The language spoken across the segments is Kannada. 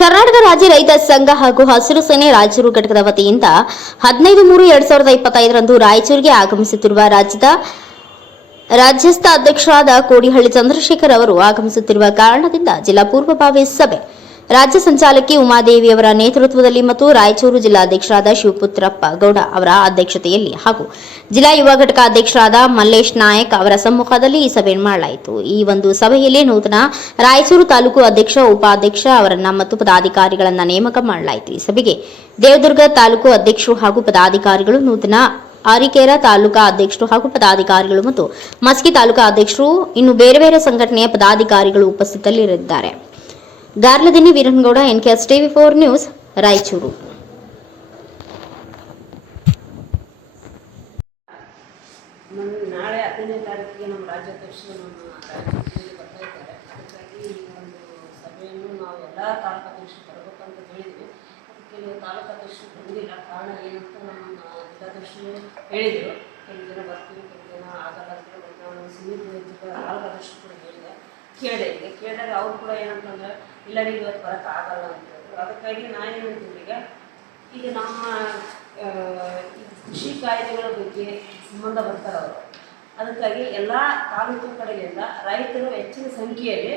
ಕರ್ನಾಟಕ ರಾಜ್ಯ ರೈತ ಸಂಘ ಹಾಗೂ ಹಸಿರು ಸೇನೆ ರಾಯಚೂರು ಘಟಕದ ವತಿಯಿಂದ 15/3/2025 ರಾಯಚೂರಿಗೆ ಆಗಮಿಸುತ್ತಿರುವ ರಾಜ್ಯಸ್ಥ ಅಧ್ಯಕ್ಷರಾದ ಕೋಡಿಹಳ್ಳಿ ಚಂದ್ರಶೇಖರ್ ಅವರು ಆಗಮಿಸುತ್ತಿರುವ ಕಾರಣದಿಂದ ಜಿಲ್ಲಾ ಪೂರ್ವಭಾವಿ ಸಭೆ ರಾಜ್ಯ ಸಂಚಾಲಕಿ ಉಮಾದೇವಿಯವರ ನೇತೃತ್ವದಲ್ಲಿ ಮತ್ತು ರಾಯಚೂರು ಜಿಲ್ಲಾಧ್ಯಕ್ಷರಾದ ಶಿವಪುತ್ರಪ್ಪ ಗೌಡ ಅವರ ಅಧ್ಯಕ್ಷತೆಯಲ್ಲಿ ಹಾಗೂ ಜಿಲ್ಲಾ ಯುವ ಘಟಕ ಅಧ್ಯಕ್ಷರಾದ ಮಲ್ಲೇಶ್ ನಾಯಕ್ ಅವರ ಸಮ್ಮುಖದಲ್ಲಿ ಈ ಸಭೆ ಮಾಡಲಾಯಿತು. ಈ ಒಂದು ಸಭೆಯಲ್ಲಿ ನೂತನ ರಾಯಚೂರು ತಾಲೂಕು ಅಧ್ಯಕ್ಷ ಉಪಾಧ್ಯಕ್ಷ ಅವರನ್ನ ಮತ್ತು ಪದಾಧಿಕಾರಿಗಳನ್ನ ನೇಮಕ ಮಾಡಲಾಯಿತು. ಈ ಸಭೆಗೆ ದೇವದುರ್ಗ ತಾಲೂಕು ಅಧ್ಯಕ್ಷರು ಹಾಗೂ ಪದಾಧಿಕಾರಿಗಳು, ನೂತನ ಆರಿಕೇರಾ ತಾಲೂಕಾ ಅಧ್ಯಕ್ಷರು ಹಾಗೂ ಪದಾಧಿಕಾರಿಗಳು ಮತ್ತು ಮಸ್ಕಿ ತಾಲೂಕಾ ಅಧ್ಯಕ್ಷರು ಇನ್ನು ಬೇರೆ ಬೇರೆ ಸಂಘಟನೆಯ ಪದಾಧಿಕಾರಿಗಳು ಉಪಸ್ಥಿತರಿರಲಿದ್ದಾರೆ. Garladini Veeranagouda, NKS TV4 news, Raichur. ನಾಳೆ 15ನೇ ತಾರೀಕಿಗೆ ನಮ್ಮ ರಾಜ್ಯಾಧ್ಯಕ್ಷರು ನಮ್ಮ ರಾಯಚೂರಿಗೆ ಬರ್ತಾ ಇದ್ದಾರೆ. ಅದಕ್ಕಾಗಿ ಈ ಒಂದು ಸಭೆಯನ್ನು ನಾವು ಎಲ್ಲ ತಾಲೂಕು ಅಧ್ಯಕ್ಷರು ಬರಬೇಕಂತ ಹೇಳಿದ್ವಿ. ಕೆಲವು ತಾಲೂಕು ಅಧ್ಯಕ್ಷರು ಬಂದಿಲ್ಲ. ಕಾರಣ ಏನಂತ ನಮ್ಮ ಜಿಲ್ಲಾಧ್ಯಕ್ಷರು ಹೇಳಿದರು, ಕೆಲವು ಜನ ಬರ್ತೀವಿ, ಕೆಲವು ಜನ ಆಗಲ್ಲ ಅಂತ ಹೇಳಿ. ನಾನು ಸುನೀಲ್ ತಾಲೂಕು ಅಧ್ಯಕ್ಷರು ಕೂಡ ಕೇಳಿದಾಗ ಅವ್ರು ಕೂಡ ಏನಂತಂದ್ರೆ ಇಲ್ಲ, ನೀವು ಇವತ್ತು ಬರೋಕ್ಕಾಗಲ್ಲ ಅಂತ ಹೇಳಿದ್ರು. ಅದಕ್ಕಾಗಿ ನಾನೇನಂತೀನಿ, ಈಗ ನಮ್ಮ ಕೃಷಿ ಕಾಯ್ದೆಗಳ ಬಗ್ಗೆ ಸಂಬಂಧ ಬರ್ತಾರೆ ಅವರು. ಅದಕ್ಕಾಗಿ ಎಲ್ಲ ತಾಲೂಕು ಕಡೆಯಿಂದ ರೈತರು ಹೆಚ್ಚಿನ ಸಂಖ್ಯೆಯಲ್ಲಿ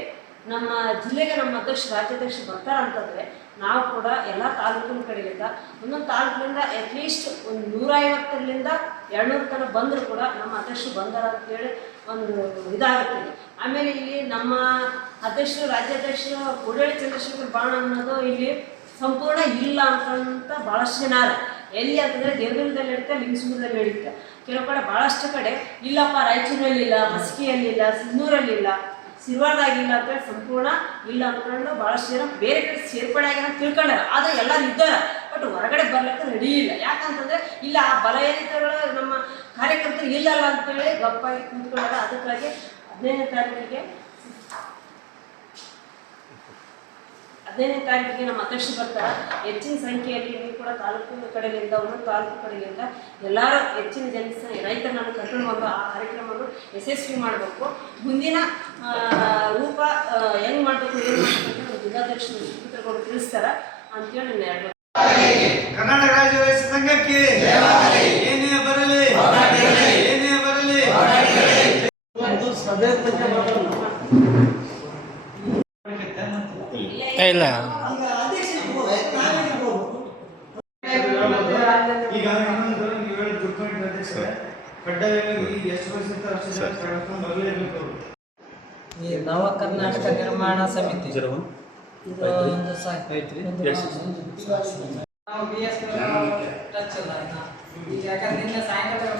ನಮ್ಮ ಜಿಲ್ಲೆಗೆ ನಮ್ಮ ರಾಜ್ಯಾಧ್ಯಕ್ಷರು ಬರ್ತಾರೆ ಅಂತಂದರೆ ನಾವು ಕೂಡ ಎಲ್ಲ ತಾಲೂಕಿನ ಕಡೆಯಿಂದ ಒಂದೊಂದು ತಾಲೂಕಿನಿಂದ ಅಟ್ಲೀಸ್ಟ್ ಒಂದು 150ರಿಂದ 200 ತನಕ ಬಂದರೂ ಕೂಡ ನಮ್ಮ ಅಧ್ಯಕ್ಷರು ಬಂದಾರ ಅಂತೇಳಿ ಒಂದು ಇದಾಗುತ್ತದೆ. ಆಮೇಲೆ ಇಲ್ಲಿ ನಮ್ಮ ಅಧ್ಯಕ್ಷರು ರಾಜ್ಯಾಧ್ಯಕ್ಷರು ಕೋಡಿಹಳ್ಳಿ ಚಂದ್ರಶೇಖರ್ ಬಾಣ ಅನ್ನೋದು ಇಲ್ಲಿ ಸಂಪೂರ್ಣ ಇಲ್ಲ ಅಂತಂತ ಭಾಳಷ್ಟು ಜನ ಎಲ್ಲಿ ಅಂತಂದರೆ ದೇವದುರ್ಗದಲ್ಲಿ ನಡೀತಾ, ಲಿಂಗಸೂರಲ್ಲಿ ನಡೀತಾ. ಕೆಲವು ಕಡೆ ಭಾಳಷ್ಟು ಕಡೆ ಇಲ್ಲಪ್ಪ, ರಾಯಚೂರಿನಲ್ಲಿಲ್ಲ, ಮಸ್ಕಿಯಲ್ಲಿಲ್ಲ, ಸಿನ್ನೂರಲ್ಲಿಲ್ಲ, ಸಿರ್ವಾರ್ದಾಗಿಲ್ಲ ಅಂತೇಳಿ ಸಂಪೂರ್ಣ ಇಲ್ಲ ಅಂದ್ಕೊಂಡು ಭಾಳಷ್ಟು ಜನ ಬೇರೆ ಕಡೆ ಸೇರ್ಪಡೆ ಆಗಿನ ತಿಳ್ಕೊಂಡಾರ. ಆದರೆ ಎಲ್ಲರೂ ಇದ್ದಾರೆ, ಬಟ್ ಹೊರಗಡೆ ಬರ್ಲಿಕ್ಕೆ ರೆಡಿ ಇಲ್ಲ. ಯಾಕಂತಂದರೆ ಇಲ್ಲ, ಆ ಬಲ ಏನಿದ್ದಗಳು ನಮ್ಮ ಕಾರ್ಯಕರ್ತರು ಇಲ್ಲಲ್ಲ ಅಂತೇಳಿ ಗಪ್ಪಾಗಿ ಕೂತ್ಕೊಂಡಾರ. ಅದಕ್ಕಾಗಿ 15ನೇ ತಾರೀಕಿಗೆ ನಮ್ಮ ಅಧ್ಯಕ್ಷರು ಬರ್ತಾರೆ. ಹೆಚ್ಚಿನ ಸಂಖ್ಯೆಯಲ್ಲಿ ನೀವು ಕೂಡ ತಾಲೂಕು ಕಡೆಯಿಂದ, ಒಂದೊಂದು ತಾಲೂಕು ಕಡೆಯಿಂದ ಎಲ್ಲರೂ ಹೆಚ್ಚಿನ ರೈತರನ್ನು ಕರ್ಕೊಂಡು ಬಂದು ಆ ಕಾರ್ಯಕ್ರಮವನ್ನು ಯಶಸ್ವಿ ಮಾಡಬೇಕು. ಮುಂದಿನ ರೂಪ ಹೆಂಗೆ ಮಾಡಬೇಕು, ಏನು ಮಾಡಬೇಕು ಅಂತ ಜಿಲ್ಲಾಧ್ಯಕ್ಷರು ಶಿವಪುತ್ರಗೌಡರು ತಿಳಿಸ್ತಾರೆ ಅಂತೇಳಿ ನಾನು ಹೇಳ್ಬೇಕು. ಕರ್ನಾಟಕ ರಾಜ್ಯ ರೈತ ಸಂಘಕ್ಕೆ ಏನೇ ಬರಲಿ, ಏನೇ ಬರಲಿ. ಇಲ್ಲ, ಈಗ ಕಡ್ಡಾಯವಾಗಿ ಎಷ್ಟು ವರ್ಷ ಬರಲೇಬೇಕು. ಈ ನವ ಕರ್ನಾಟಕ ನಿರ್ಮಾಣ ಸಮಿತಿ ನಾವು BS ಟಚ್ ಅಲ್ಲ. ಈಗ ಯಾಕಂದ್ರೆ ನಿನ್ನೆ ಸಾಯಂಕಾಲ